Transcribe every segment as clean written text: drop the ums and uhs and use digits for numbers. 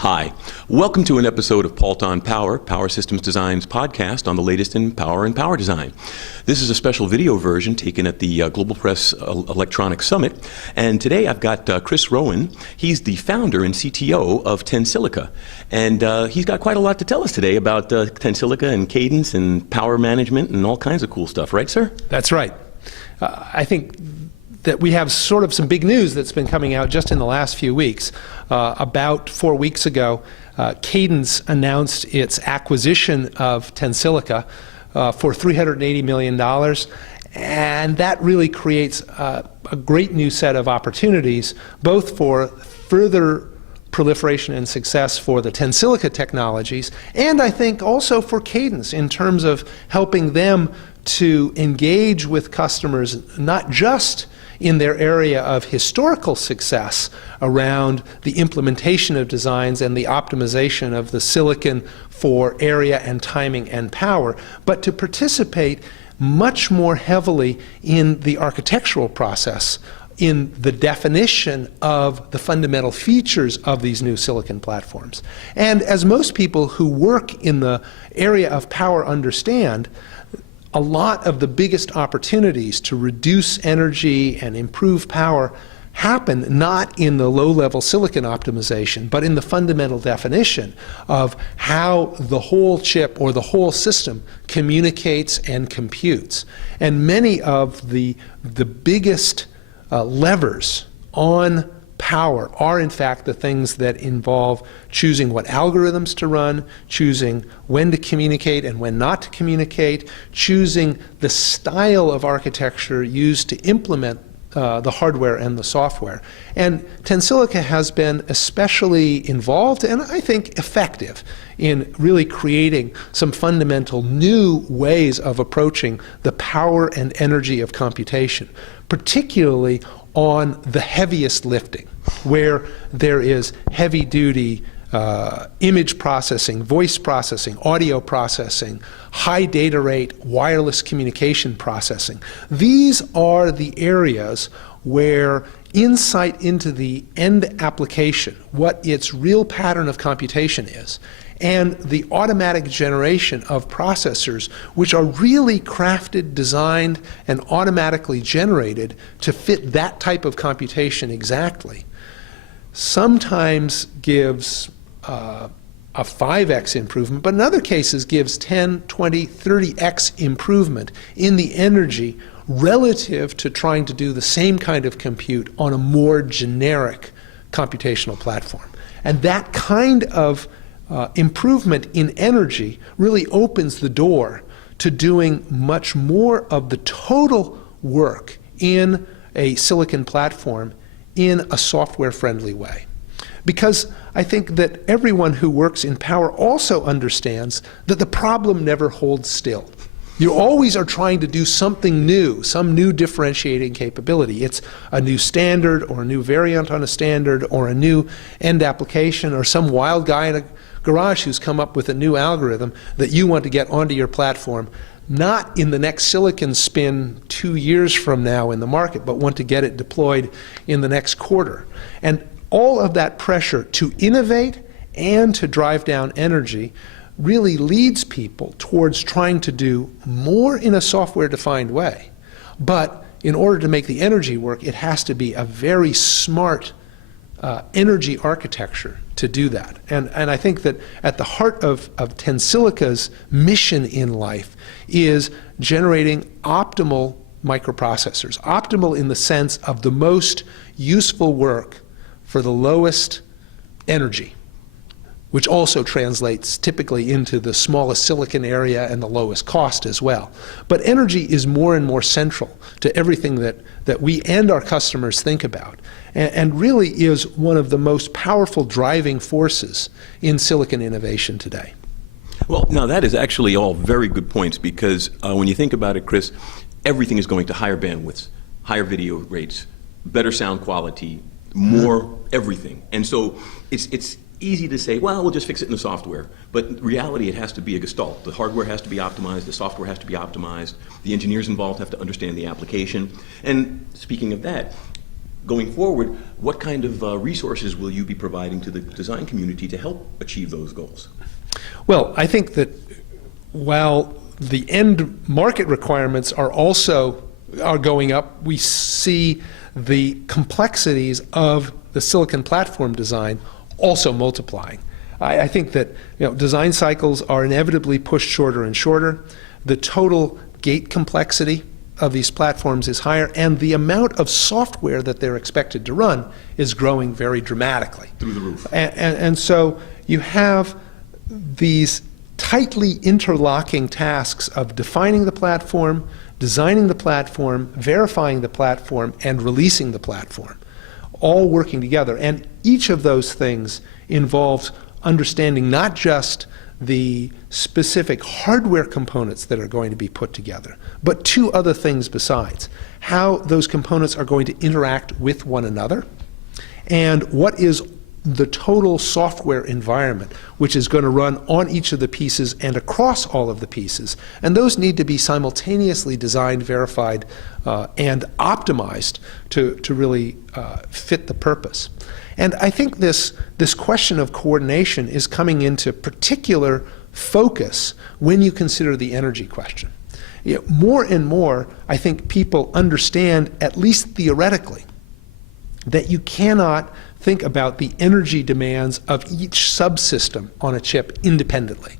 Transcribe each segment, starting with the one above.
Hi, welcome to an episode of Paultre on Power, Power Systems Design's podcast on the latest in power and power design. This is a special video version taken at the Globalpress Electronics Summit, and today I've got Chris Rowen. He's the founder and CTO of Tensilica, and he's got quite a lot to tell us today about Tensilica and Cadence and power management and all kinds of cool stuff, right, sir? That's right. I think that we have sort of some big news that's been coming out just in the last few weeks. About 4 weeks ago, Cadence announced its acquisition of Tensilica for $380 million, and that really creates a great new set of opportunities, both for further proliferation and success for the Tensilica technologies, and I think also for Cadence in terms of helping them to engage with customers, not just in their area of historical success around the implementation of designs and the optimization of the silicon for area and timing and power, but to participate much more heavily in the architectural process, in the definition of the fundamental features of these new silicon platforms. And as most people who work in the area of power understand, a lot of the biggest opportunities to reduce energy and improve power happen not in the low-level silicon optimization, but in the fundamental definition of how the whole chip or the whole system communicates and computes. And many of the biggest levers on power are in fact the things that involve choosing what algorithms to run, choosing when to communicate and when not to communicate, choosing the style of architecture used to implement the hardware and the software. And Tensilica has been especially involved and I think effective in really creating some fundamental new ways of approaching the power and energy of computation, particularly on the heaviest lifting, where there is heavy-duty image processing, voice processing, audio processing, high data rate, wireless communication processing. These are the areas where insight into the end application, what its real pattern of computation is, and the automatic generation of processors which are really crafted, designed, and automatically generated to fit that type of computation exactly, sometimes gives a 5x improvement, but in other cases gives 10, 20, 30x improvement in the energy relative to trying to do the same kind of compute on a more generic computational platform. And that kind of improvement in energy really opens the door to doing much more of the total work in a silicon platform in a software-friendly way. Because I think that everyone who works in power also understands that the problem never holds still. You always are trying to do something new, some new differentiating capability. It's a new standard or a new variant on a standard or a new end application or some wild guy in a garage who's come up with a new algorithm that you want to get onto your platform, not in the next silicon spin 2 years from now in the market, but want to get it deployed in the next quarter. And all of that pressure to innovate and to drive down energy really leads people towards trying to do more in a software-defined way. But in order to make the energy work, it has to be a very smart energy architecture to do that. And I think that at the heart of Tensilica's mission in life is generating optimal microprocessors, optimal in the sense of the most useful work for the lowest energy, which also translates typically into the smallest silicon area and the lowest cost as well. But energy is more and more central to everything that we and our customers think about, and really is one of the most powerful driving forces in silicon innovation today. Well, now that is actually all very good points, because when you think about it, Chris, everything is going to higher bandwidths, higher video rates, better sound quality, more everything. And so it's easy to say, well, we'll just fix it in the software. But in reality, it has to be a gestalt. The hardware has to be optimized, the software has to be optimized, the engineers involved have to understand the application. And speaking of that, going forward, what kind of resources will you be providing to the design community to help achieve those goals? Well, I think that while the end market requirements are going up, we see the complexities of the silicon platform design also multiplying. I think that design cycles are inevitably pushed shorter and shorter. The total gate complexity of these platforms is higher, and the amount of software that they're expected to run is growing very dramatically. Through the roof. And so you have these tightly interlocking tasks of defining the platform, designing the platform, verifying the platform, and releasing the platform, all working together. And each of those things involves understanding not just the specific hardware components that are going to be put together, but two other things besides: how those components are going to interact with one another, and what is the total software environment which is going to run on each of the pieces and across all of the pieces. And those need to be simultaneously designed, verified, and optimized to really fit the purpose. And I think this question of coordination is coming into particular focus when you consider the energy question. More and more, I think people understand, at least theoretically, that you cannot think about the energy demands of each subsystem on a chip independently.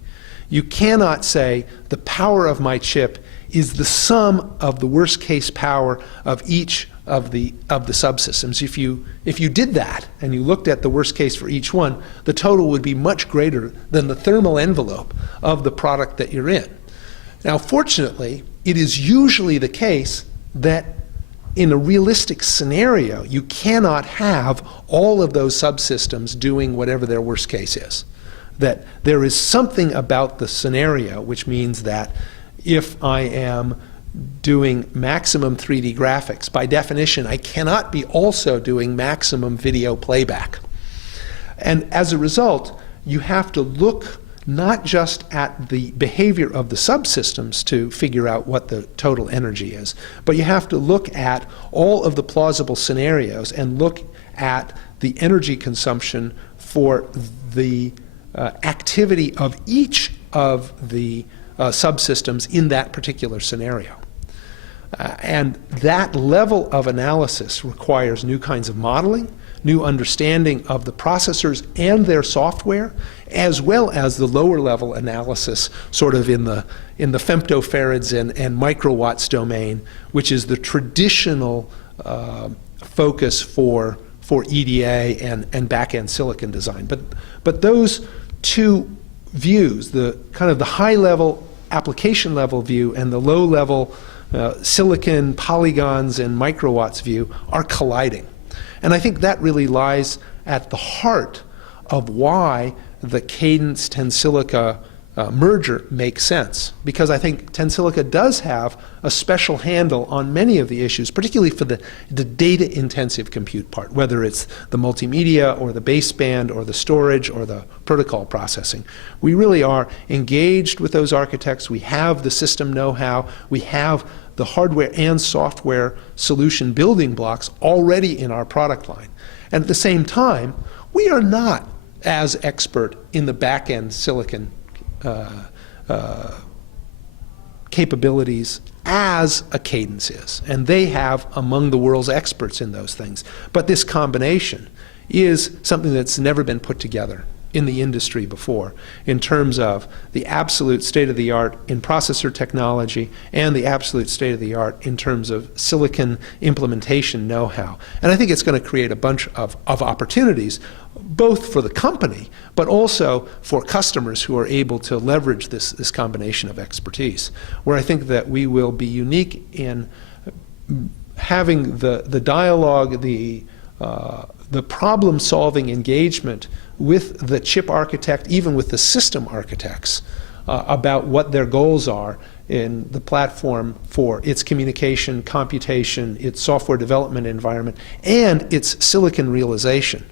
You cannot say the power of my chip is the sum of the worst case power of each of the subsystems. If you did that and you looked at the worst case for each one, the total would be much greater than the thermal envelope of the product that you're in. Now, fortunately, it is usually the case that in a realistic scenario, you cannot have all of those subsystems doing whatever their worst case is. That there is something about the scenario which means that if I am doing maximum 3D graphics, by definition, I cannot be also doing maximum video playback. And as a result, you have to look not just at the behavior of the subsystems to figure out what the total energy is, but you have to look at all of the plausible scenarios and look at the energy consumption for the activity of each of the subsystems in that particular scenario. And that level of analysis requires new kinds of modeling, new understanding of the processors and their software, as well as the lower level analysis sort of in the femtofarads and microwatts domain, which is the traditional focus for EDA and back-end silicon design. But those two views, the kind of the high level application level view and the low level silicon polygons and microwatts view are colliding. And I think that really lies at the heart of why the Cadence Tensilica merger makes sense. Because I think Tensilica does have a special handle on many of the issues, particularly for the data-intensive compute part, whether it's the multimedia or the baseband or the storage or the protocol processing. We really are engaged with those architects. We have the system know-how. We have the hardware and software solution building blocks already in our product line. And at the same time, we are not as expert in the back-end silicon capabilities as a Cadence is. And they have among the world's experts in those things. But this combination is something that's never been put together in the industry before, in terms of the absolute state-of-the-art in processor technology and the absolute state-of-the-art in terms of silicon implementation know-how. And I think it's going to create a bunch of opportunities, both for the company, but also for customers who are able to leverage this combination of expertise, where I think that we will be unique in having the dialogue, the problem-solving engagement with the chip architect, even with the system architects, about what their goals are in the platform for its communication, computation, its software development environment, and its silicon realization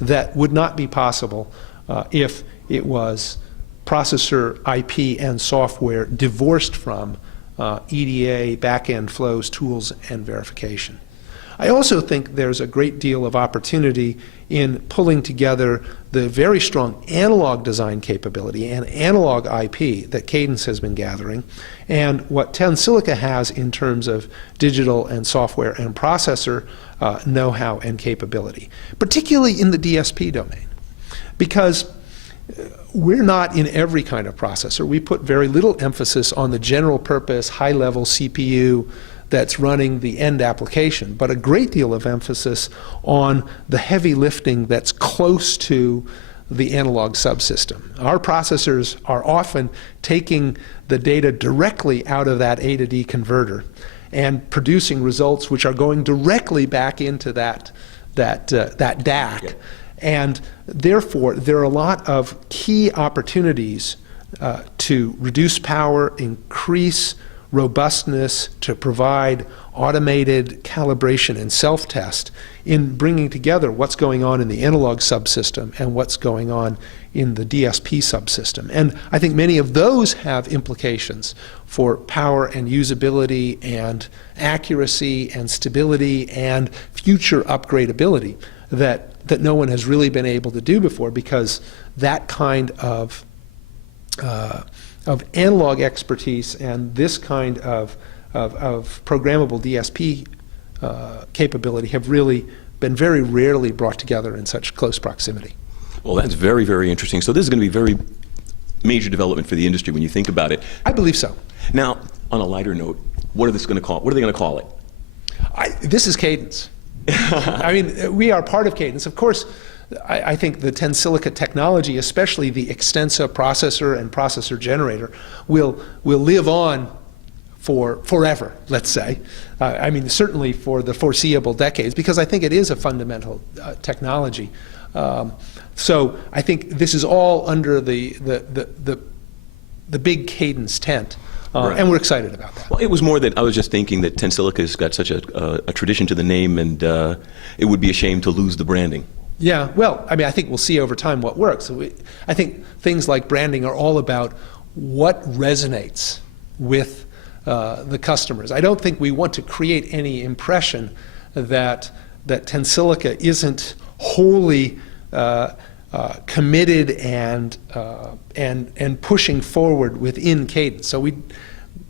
that would not be possible if it was processor, IP, and software divorced from EDA, back-end flows, tools, and verification. I also think there's a great deal of opportunity in pulling together the very strong analog design capability and analog IP that Cadence has been gathering, and what Tensilica has in terms of digital and software and processor know-how and capability, particularly in the DSP domain. Because we're not in every kind of processor. We put very little emphasis on the general purpose, high-level CPU that's running the end application, but a great deal of emphasis on the heavy lifting that's close to the analog subsystem. Our processors are often taking the data directly out of that A to D converter and producing results which are going directly back into that DAC. Yeah. And therefore, there are a lot of key opportunities to reduce power, increase robustness, to provide automated calibration and self-test in bringing together what's going on in the analog subsystem and what's going on in the DSP subsystem. And I think many of those have implications for power and usability and accuracy and stability and future upgradability that no one has really been able to do before, because that kind of analog expertise and this kind of programmable DSP capability have really been very rarely brought together in such close proximity. Well, that's very, very interesting. So this is going to be very major development for the industry when you think about it. I believe so. Now, on a lighter note, what are they going to call it? This is Cadence. I mean, we are part of Cadence. Of course, I think the Tensilica technology, especially the Extensa processor and processor generator, will live on for forever, let's say. I mean, certainly for the foreseeable decades, because I think it is a fundamental technology. So I think this is all under the big Cadence tent. Right. And we're excited about that. Well, it was more that I was just thinking that Tensilica has got such a tradition to the name, and it would be a shame to lose the branding. Yeah, well, I mean, I think we'll see over time what works. I think things like branding are all about what resonates with the customers. I don't think we want to create any impression that Tensilica isn't wholly committed and pushing forward within Cadence. So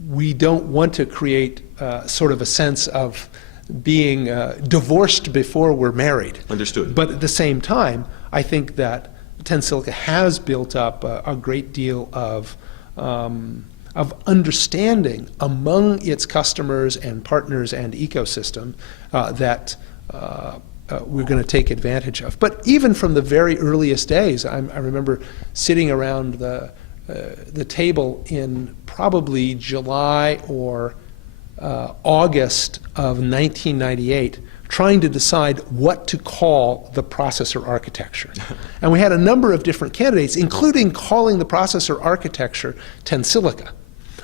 we don't want to create sort of a sense of being divorced before we're married. Understood. But at the same time, I think that Tensilica has built up a great deal of understanding among its customers and partners and ecosystem that we're going to take advantage of. But even from the very earliest days, I remember sitting around the table in probably July or August of 1998, trying to decide what to call the processor architecture. And we had a number of different candidates, including calling the processor architecture Tensilica.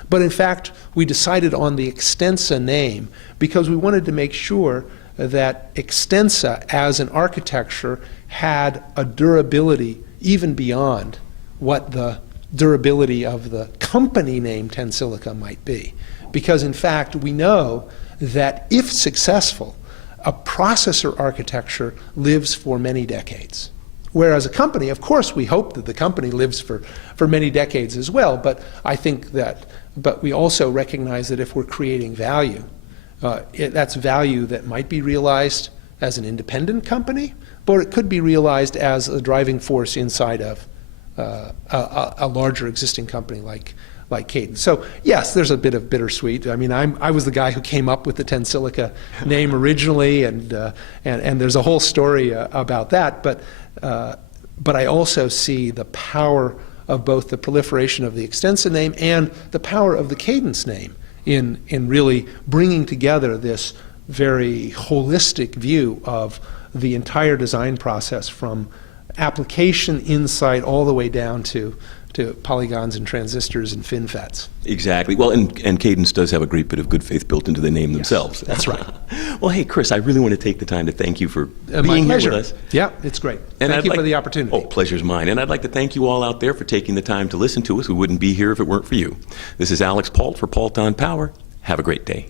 But in fact, we decided on the Extensa name because we wanted to make sure that Extensa as an architecture had a durability even beyond what the durability of the company name Tensilica might be. Because in fact, we know that if successful, a processor architecture lives for many decades. Whereas a company, of course, we hope that the company lives for many decades as well, but I think that, but we also recognize that if we're creating value, that's value that might be realized as an independent company, or it could be realized as a driving force inside of a larger existing company like Cadence. So yes, there's a bit of bittersweet. I mean, I was the guy who came up with the Tensilica name originally, and there's a whole story about that. But I also see the power of both the proliferation of the Extensa name and the power of the Cadence name in really bringing together this very holistic view of the entire design process, from application insight all the way down to polygons and transistors and FinFETs. Exactly. Well, and Cadence does have a great bit of good faith built into the name themselves. That's right. Well, hey, Chris, I really want to take the time to thank you for being here with us. Yeah, it's great. Thank you for the opportunity. Oh, pleasure's mine. And I'd like to thank you all out there for taking the time to listen to us. We wouldn't be here if it weren't for you. This is Alix Paultre for Paultre on Power. Have a great day.